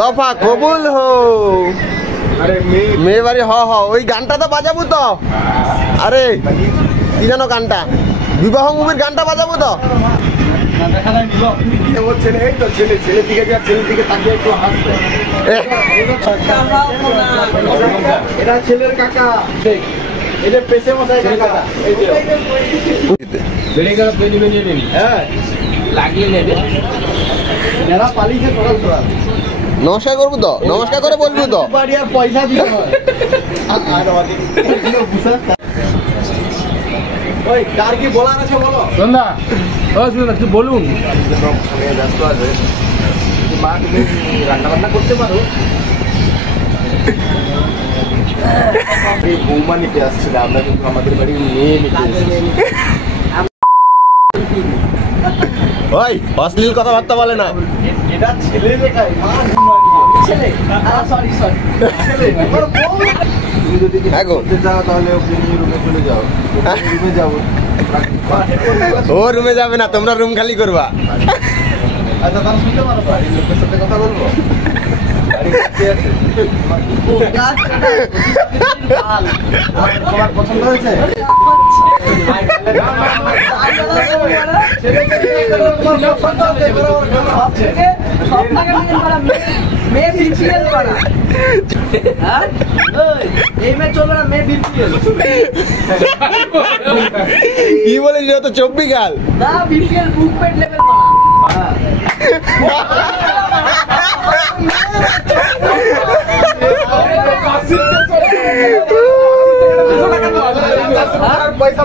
তফা কবুল হো মেয়ে বাড়ি হ হ ওই গানটা তো বাজাবো তো। আরে কি জানো গানটা, বিবাহ মুভির গানটা বাজাবো তো। ছেলের কাকা নমস্কার করবো তো, নমস্কার করে বলবো তো পয়সা দিয়ে কার কি বলার আছে বলো। সন্ধ্যা একটু বলুন। ব্যস্ত আছে মা, তুমি রান্না বান্না করতে পারো? বৌমা নিতে আসছে না, আমরা কিন্তু আমাদের বাড়ির মেয়ে নিতে ওই অশ্লীল কথাবার্তা বলে না। এটা ছেলে দেখায় ছেলে, সরি সরি তুমি যদি করতে চাও তাহলে রুমে চলে যাও। রুমে যাবো, ও রুমে যাবে না, তোমরা রুম খালি করবা। আচ্ছা তাহলে শুনতে পারো, বাড়ির লোকের সাথে কথা বলবো। তোমার পছন্দ হয়েছে? কি বলে তো 24 গাল पैसा